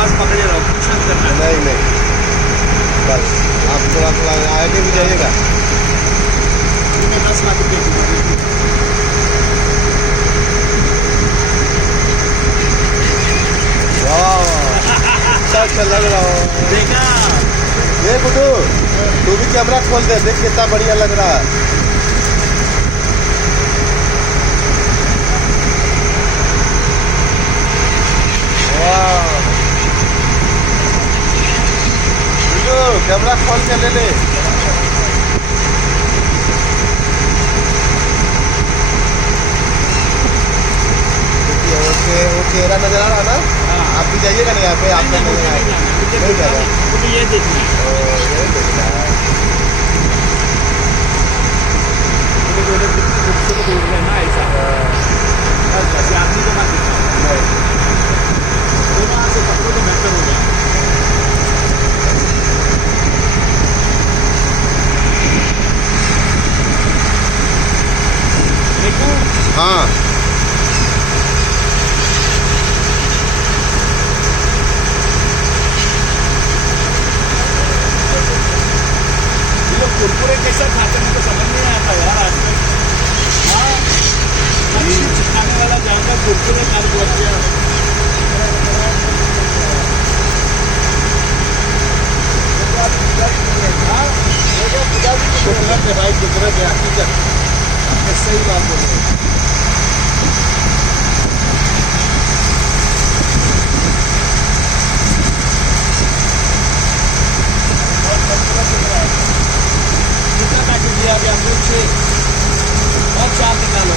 बस पकड़े रहो, कुछ मत करना। नहीं नहीं, बस आप थोड़ा थोड़ा आगे भी जाइएगा। मैं 10 लाख रुपये दूंगा। अच्छा लग रहा हो। देखा ये गुड्डू, तू भी कैमरा खोल दे, देख कितना बढ़िया लग रहा है। वाह गुड्डू, कैमरा खोल के ले ले। ओके ओके, नजर आ रहा ना? आप भी जाइएगा ना यहाँ पे, आपका नहीं आएगा, नहीं जाएगा। मुझे ये देखना है, ये देखना है। मुझे कितनी खूबसूरत उड़ रहे हैं ना ऐसा। जैसे आदमी को मत दिखाओ, दोनों हाथ से पकड़ो तो बेहतर हो जाए। देखो हाँ कुरकुरे कैसे खाते हैं मुझे समझ नहीं आता यार आजकल। हाँ, खाने वाला जानवर कुरकुरे खा लग गया। कुदरत है भाई, कुदरत है, हकीकत। आपने सही बात बोली। कितना पैकेट दिया गया? मुझे और 4 निकालो।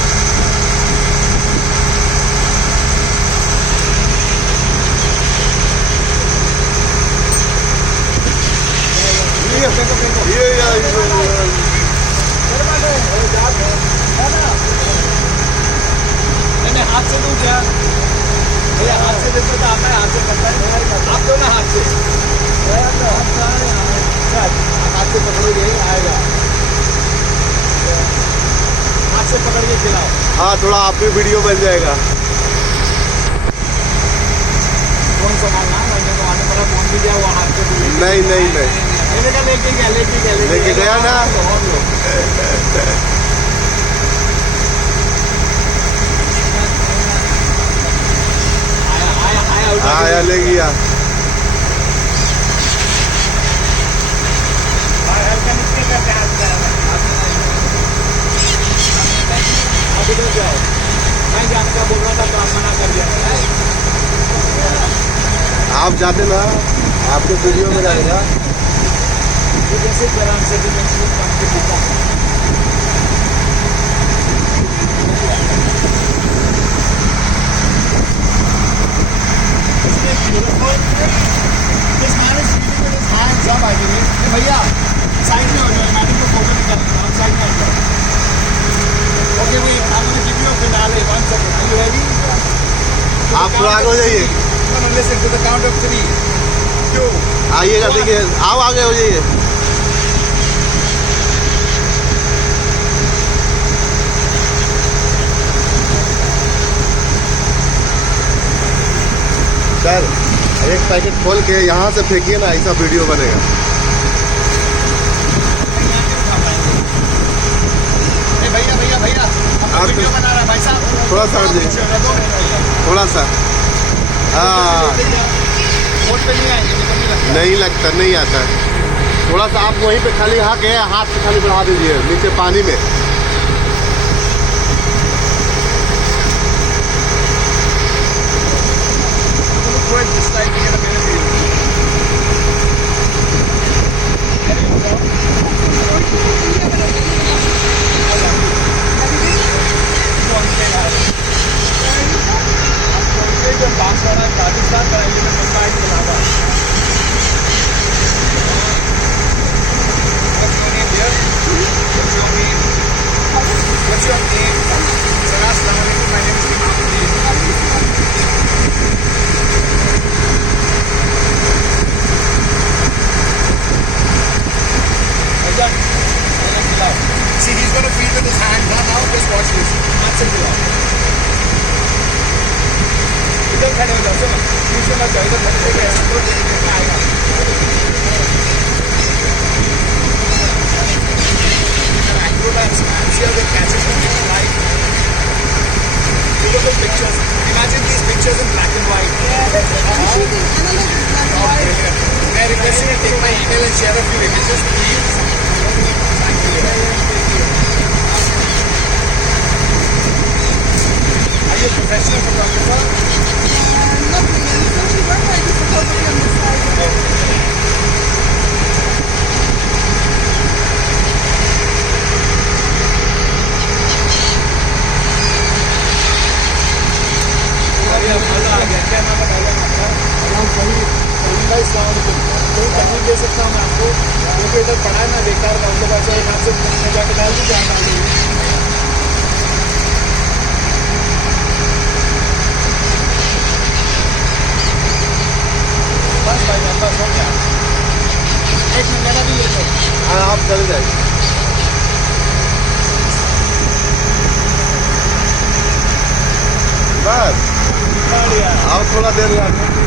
मैंने हाथ से दूं क्या? भैया हाथ से देते तो आता है, हाथ से करता है। आप दो ना हाथ से, हाथ से पकड़ो, यही आएगा। हाथ से पकड़ के खिलाओ। हाँ, थोड़ा आप भी वीडियो बन जाएगा। फोन संभालना, मैंने तो आने वाला फोन भी दिया, वो हाथ से भी नहीं नहीं नहीं, लेके गया ना। आया ले गया। अब इधर जाओ, मैं जाने का बोल रहा था तो आप मना कर दिया। आप जाते ना, आपके वीडियो में रहेगा। जैसे चलान से भी मैक्सिमम काम के पीता भैया साइड में हो जाए, मैडम को फोटो निकालना, आप साइड में हो जाओ। ओके भाई, I'm going to give you a finale. 1 second. Are you ready? आप थोड़ा आगे हो जाइए। No, listen to the count of 3, 2. आइएगा, देखिए, आओ आगे हो जाइए। सर, एक पैकेट खोल के यहाँ से फेंकिए ना, ऐसा वीडियो बनेगा। भैया भैया भैया, हम वीडियो बना रहा है भाई साहब। थोड़ा सा हट जाइए, थोड़ा सा। हाँ, फोन पे नहीं आएंगे, नहीं लगता, नहीं आता है। थोड़ा सा आप वहीं पे खाली हाथ से खाली बढ़ा दीजिए नीचे पानी में। पाकिस्तान कराइए में पंचायत बनावा। What's your name? Sir, assalamu alaikum. My name is See, he's going to feed with his hand. Now, just watch this. That's it. इधर खड़े हो जाओ, सुनो पीछे मत जाओ, इधर खड़े हो गए तो देखने आएगा। Acrobats, man. See how they catch it from the light. Look at the pictures. Imagine these pictures in black and white. I'm shooting analog black and white. Brilliant. May I request you to take my email and share a few images, please? Thank you. Are you a professional photographer? Not really. I'm social worker. I do photography on the side. बढ़िया, मजा आ गया। क्या नाम बताइए आपका? नाम सलीम भाई, सलाम अलैकुम। कोई तकलीफ दे सकता हूँ मैं आपको? क्योंकि इधर पढ़ा है ना बेकार का, उनके पास एक हाथ से मैं जाके डाल दूँ, जहाँ डाल दूँ। बस भाई, मेरे पास हो गया। एक मिनट, मेरा भी ले लो। हाँ आप चले जाइए बस बढ़िया। आप थोड़ा देर लगे